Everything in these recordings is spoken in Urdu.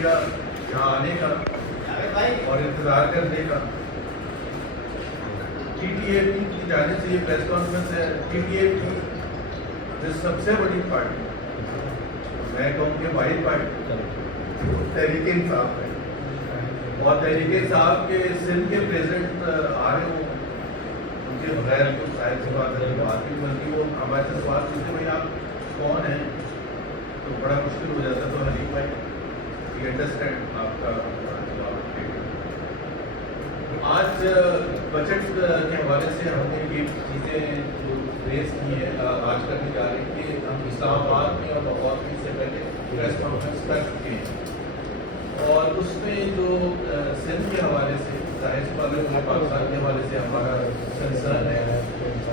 شکریہ یہاں آنے کا اور انتظار کرنے کا. ٹی ٹی اے پی کی جانب سے یہ پریس کانفرنس ہے. ٹی ٹی اے پی جو سب سے بڑی پارٹی, میں کہوں کہ واحد پارٹی تحریک انصاف ہے, اور تحریک انصاف کے سندھ کے پریزیڈنٹ آ رہے ہوں ان کے بغیر کچھ ظاہر سی بات ہے بات بھی بنتی. وہ ہمارے سے سوال پوچھتے بھائی آپ کون ہیں, تو بڑا مشکل ہو جاتا. تو حلیم بھائی وی انڈرسٹینڈ آپ کا جواب. آج بجٹ کے حوالے سے ہم نے یہ چیزیں جو ریز کی ہیں آج کرنے جا رہے ہیں کہ ہم اسلام آباد میں اور لاہور میں اس سے پہلے پریس کانفرنس کر چکے ہیں, اور اس میں جو سندھ کے حوالے سے ظاہر سی بات ہے پاکستان کے حوالے سے ہمارا کنسرن ہے.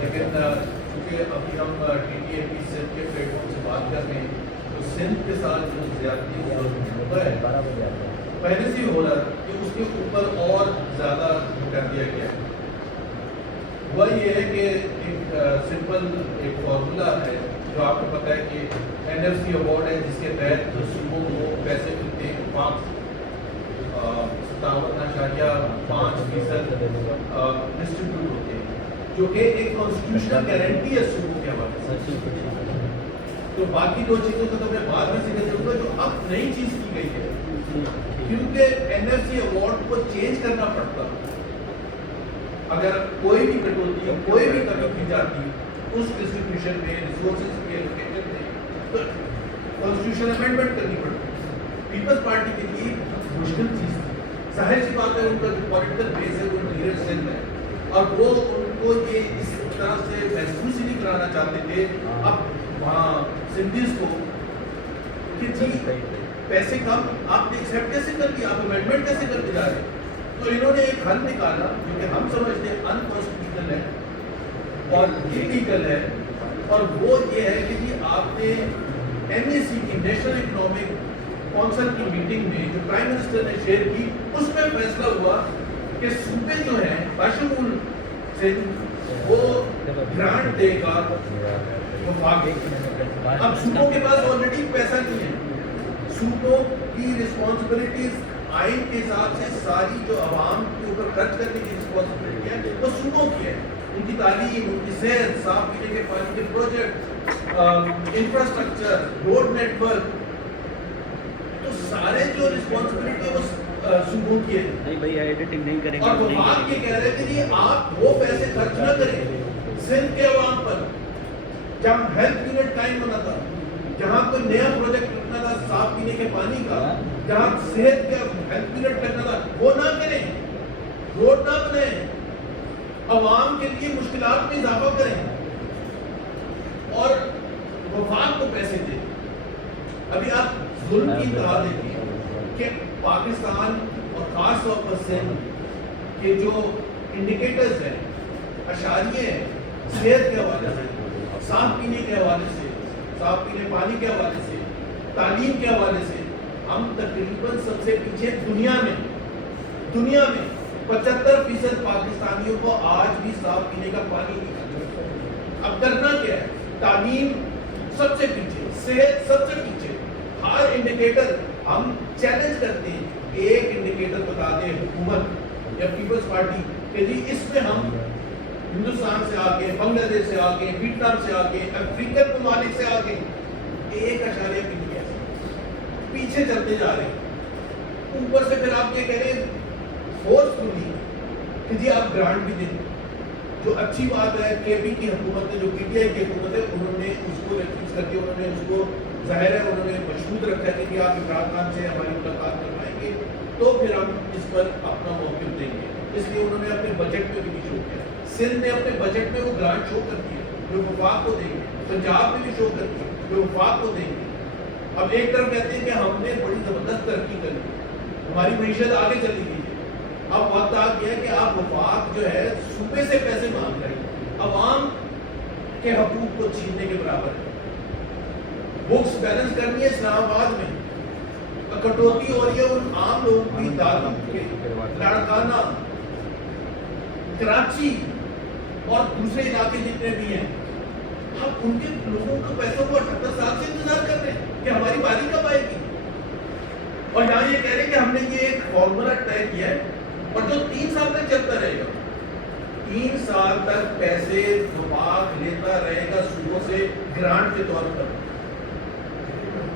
لیکن چونکہ ابھی ہم ٹی ٹی اے پی سندھ کے پلیٹ فارم سے بات کر رہے ہیں, تو سندھ کے ساتھ جو زیادتی ہوتا ہے پہلے سے ہو رہا کہ اس کے اوپر اور زیادہ کر دیا گیا. ہوا یہ ہے کہ ایک سمپل ایک فارمولا ہے جو آپ کو پتہ ہے کہ این ایف سی ایوارڈ ہے, جس کے تحت جو صوبوں کو پیسے ملتے ہیں 57.5% ڈسٹریبیوٹ ہوتے ہیں, جو کہ ایک کانسٹیٹیوشنل گارنٹی ہے صوبوں کے حوالے سے. تو باقی دو چیزوں کا تو میں بعد میں ذکر کروں گا. جو اب نئی چیز کی گئی ہے, کیونکہ این ایف سی ایوارڈ کو چینج کرنا پڑتا, اگر کوئی بھی کٹوتی یا کوئی بھی کمی کی جاتی اس ڈسٹریبیوشن میں ریسورسز کے لوکیشن میں, تو کانسٹیٹیوشن امینڈمنٹ کرنی پڑتی. پیپلز پارٹی کے لیے مشکل چیز تھی. ظاہر سی بات ہے ان کا جو پولیٹیکل بیس ہے وہ نیرر سندھ ہے, اور وہ ان کو یہ اس طرح سے محسوس ہی نہیں کرانا چاہتے تھے اب وہاں سندھیز کو کہ جی پیسے کم آپ نے ایکسیپٹ کیسے کر دیا, آپ امینڈمنٹ کیسے کرتے جا رہے ہیں. تو انہوں نے ایک حل نکالا جو کہ ہم سمجھتے ہیں انکانسٹیٹیوشنل ہے اور انلیگل ہے, اور وہ یہ ہے کہ جی آپ نے این ای سی کی نیشنل اکنامک کونسل کی میٹنگ میں جو پرائم منسٹر نے شیئر کی, اس میں فیصلہ ہوا کہ صوبے جو ہیں بشمول سندھ وہ گرانٹ دے گا وفاق. اب صوبوں کے پاس آلریڈی پیسہ نہیں ہے. صوبوں کی رسپانسبلٹیز آئین کے حساب سے ساری جو عوام کے اوپر خرچ کرنے کی رسپانسبلٹی ہے وہ صوبوں کی ہے. ان کی تعلیم, ان کی صحت, صاف پینے کے پانی کے project, infrastructure, road network, تو سارے جو رسپانسبلٹی ہے وہ صوبوں کی ہے. نہیں بھائی ایڈیٹنگ نہیں کریں گے. اور وفاق یہ کہہ رہے تھے کہ آپ وہ پیسے خرچ نہ کریں سندھ کے عوام پر. جب ہیلتھ یونٹ قائم ہونا تھا, جہاں کوئی نیا پروجیکٹ رکھنا تھا صاف پینے کے پانی کا, جہاں صحت کا ہیلتھ یونٹ کرنا تھا, وہ نہ کریں, روڈ نہ بنائیں, عوام کے لیے مشکلات میں اضافہ کریں اور وفاق کو پیسے دیں. ابھی آپ ظلم کی انتہا دیکھیے کہ پاکستان اور خاص طور پر سندھ کے جو انڈیکیٹرز ہیں, اشاریے ہیں, صحت کے حوالے سے, صاف پینے کے حوالے سے, صاف پینے پانی کے حوالے سے, تعلیم کے حوالے سے, ہم تقریباً سب سے پیچھے دنیا میں 75% پاکستانیوں کو آج بھی صاف پینے کا پانی نہیں. اب کرنا کیا ہے, تعلیم سب سے پیچھے, صحت سب سے پیچھے, ہر انڈیکیٹر ہم چیلنج کرتے ہیں. ایک انڈیکیٹر بتا دیں حکومت یا پیپلز پارٹی کہ جی اس میں ہم ہندوستان سے آگے, بنگلہ دیش سے آگے, ویتنام سے آگے, افریقن ممالک سے آگے 1.5 پیچھے چلتے جا رہے ہیں. اوپر سے پھر آپ یہ کہہ رہے ہیں فورسفلی کہ جی آپ گرانٹ بھی دیں. جو اچھی بات ہے کے پی کی حکومت نے, جو پی ٹی آئی کی حکومت ہے, انہوں نے اس کو ریفیوز کر کے انہوں نے اس کو ظاہر ہے انہوں نے مشروط رکھا ہے کہ آپ عمران خان سے ہماری ملاقات کروائیں گے تو پھر ہم اس پر اپنا موقف دیں گے. اس لیے انہوں نے اپنے بجٹ میں بھی شو کیا. سندھ نے اپنے بجٹ میں وہ گرانٹ شو کر دی ہے جو وفاق کو دیں گے. پنجاب میں بھی شو کر دی ہے جو وفاق کو دیں گے. اب ایک طرف کہتے ہیں کہ ہم نے بڑی زبردست ترقی کر لی, ہماری معیشت آگے چلی گئی ہے. اب وقت آ گیا کہ آپ وفاق جو ہے صوبے سے پیسے مانگ رہے ہیں, عوام کے حقوق کو چھیننے کے برابر ہے. بکس بیلنس کرنی ہے اسلام آباد میں, کٹوتی ہو رہی ہے ان عام لوگوں کی, دارو کے, لاڑکانہ, کراچی اور دوسرے علاقے جتنے بھی ہیں. اب ان کے لوگوں کو پیسوں کو 78 سال سے انتظار کر رہے ہیں کہ ہماری باری کب آئے گی. اور یہاں یہ کہہ رہے ہیں کہ ہم نے یہ ایک فارمولا طے کیا ہے اور جو 3 سال تک چلتا رہے گا. 3 سال تک پیسے وفاق لیتا رہے گا صوبوں سے گرانٹ کے طور پر.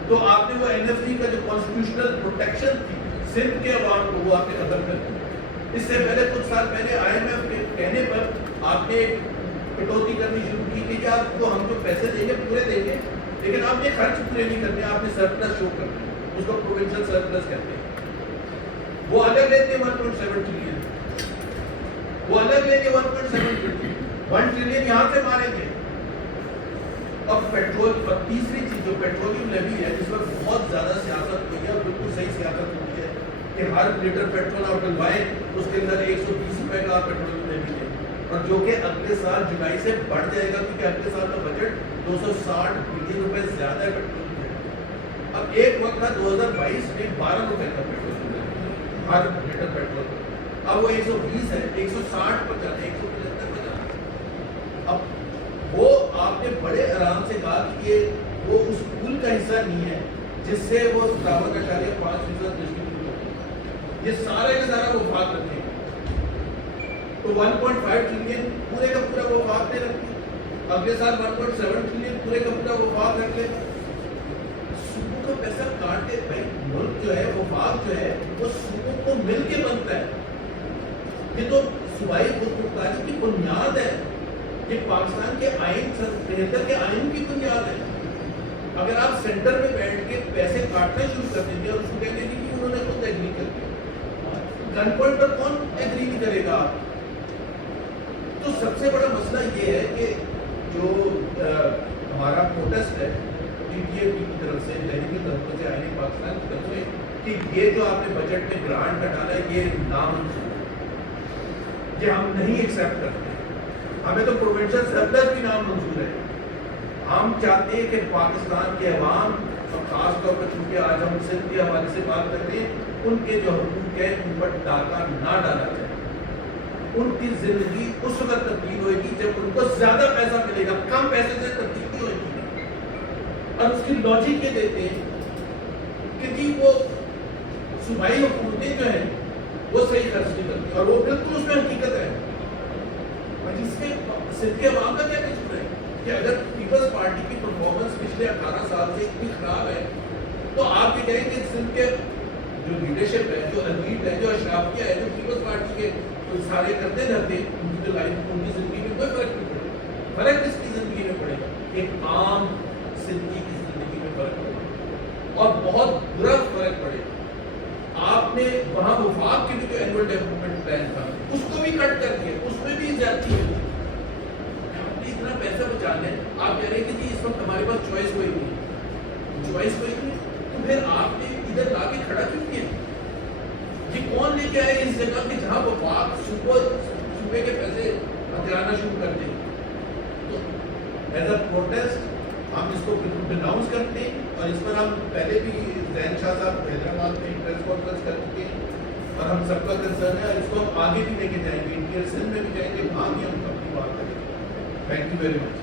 تو آپ نے وہ این ایف سی کا جو کانسٹیٹیوشنل پروٹیکشن تھی سندھ کے عوام کو وہ آپ نے ختم کر دی. اس سے پہلے کچھ سال پہلے آئی ایم ایف کے کہنے پر آپ نے کٹوتی کرنی شروع کی کہ آپ کو ہم جو پیسے دیں گے پورے دیں گے لیکن آپ نے خرچ پورے نہیں کرنے, آپ نے سرپلس شو کرنا ہے, اس کو پروونشل سرپلس کہتے ہیں. وہ الگ لیتے ہیں 1.7 ٹریلین, وہ الگ لیں گے 1.7 ٹریلین, 1 ٹریلین یہاں سے ماریں گے. اور پیٹرول پر تیسری چیز جو پیٹرولیم لیوی ہے جس پر بہت زیادہ سیاست ہوئی ہے اور بالکل صحیح سیاست ہوئی ہے کہ ہر لیٹر پیٹرول آپ ڈلوائیں اس کے اندر 120 روپے کا پیٹرولیم لیوی ہے, اور جو کہ اگلے سال جولائی سے بڑھ جائے گا کیونکہ اگلے سال کا بجٹ 260 بلین روپے زیادہ ہے پیٹرول میں. اب ایک وقت تھا 2022 میں 12 روپے کا پیٹرول ہر لیٹر پیٹرول, اب وہ 120 ہے, 160 پر جانا ہے, 175 پر جانا ہے. اب وہ آپ نے بڑے آرام سے کہا کہ یہ وہ اس پول کا حصہ نہیں ہے جس سے وہ 57.5% ڈسٹریبیوٹ ہوتی ہے, یہ سارے کا سارا وفاق رکھے گا. تو 1.5 ٹریلین پورے کا پورا وفاق نہیں رکھتی, اگلے سال 1.7 ٹریلین پورے کا پورا وفاق رکھ لے گا. صوبوں کا پیسہ کاٹ کے بھائی ملک جو ہے وفاق جو ہے وہ صوبوں کو مل کے بنتا ہے. یہ تو صوبائی خود مختاری کی بنیاد ہے, یہ پاکستان کے آئین 73 کے آئین کی بنیاد ہے. اگر آپ سینٹر میں بیٹھ کے پیسے کاٹنا شروع کر دیں گے اور اس کو کہہ دیں گے کہ انہوں نے خود ایگری کر دیا, گن پوائنٹ پر کون ایگری نہیں کرے گا. تو سب سے بڑا مسئلہ یہ ہے کہ جو ہمارا پروٹیسٹ ہے پی ٹی اے پی کی طرف سے, دہلی کی طرف سے, آئین پاکستان کی طرف سے, کہ یہ جو آپ نے بجٹ میں گرانٹ کا ڈالا ہے یہ نامنظور ہے, یہ ہم نہیں ایکسیپٹ کرتے. ہمیں تو پروونشل سرپلس بھی نامنظور ہے. ہم چاہتے ہیں کہ پاکستان کے عوام, اور خاص طور پر چونکہ آج ہم سندھ کے حوالے سے بات کرتے ہیں, ان کے جو حقوق ہیں ان پر ڈاکہ نہ ڈالا جائے. ان کی زندگی اس وقت تبدیل ہوئے گی جب ان کو زیادہ پیسہ ملے گا, کم پیسے سے تبدیل نہیں ہوئے گی. اور اس کی لاجک یہ دیتے ہیں کہ جی وہ صوبائی حکومتیں جو ہیں وہ صحیح خرچ نہیں کرتی, اور وہ بالکل اس میں حقیقت ہے. اس میں سندھ کے عوام کا کیا قصور ہے کہ اگر پیپلز پارٹی کی پرفارمنس پچھلے 18 سال سے اتنی خراب ہے تو آپ یہ کہیں کہ سندھ کے جو لیڈرشپ ہے, جو ایلیٹ ہے, جو اشرافیہ ہے, جو پیپلز پارٹی کے سارے کرتے رہتے, ان کی جو لائف, ان کی زندگی میں کوئی فرق نہیں پڑے گا. فرق کس کی زندگی میں پڑے گا؟ ایک عام سندھی کی زندگی میں فرق پڑے گا, اور بہت برا فرق پڑے گا. آپ نے وہاں وفاق کے بھی جو اینول ڈیولپمنٹ پلان تھا اس کو بھی کٹ کر دیا, اس میں بھی زیادتی ہے. آپ نے اتنا پیسہ بچا لیں, آپ کہہ رہے ہیں کہ جی اس وقت ہمارے پاس چوائس کوئی نہیں, چوائس کوئی نہیں, تو پھر آپ نے ادھر لا کے کھڑا کیوں کیا؟ یہ کون لے کے آئے اس جگہ کہ جہاں وفاق صوبے کے پیسے ہتھیانا شروع کر دیں؟ تو ایز اے پروٹیسٹ ہم اس کو ڈیناؤنس کرتے ہیں, اور اس پر ہم پہلے بھی زین شاہ صاحب حیدرآباد میں پریس کانفرنس کر چکے ہیں, اور ہم سب کا کنسرن ہے, اور اس کو ہم آگے بھی لے کے جائیں گے, انٹیریئر سندھ میں بھی جائیں گے, وہاں بھی ہم اپنی بات کریں گے. Thank you very much.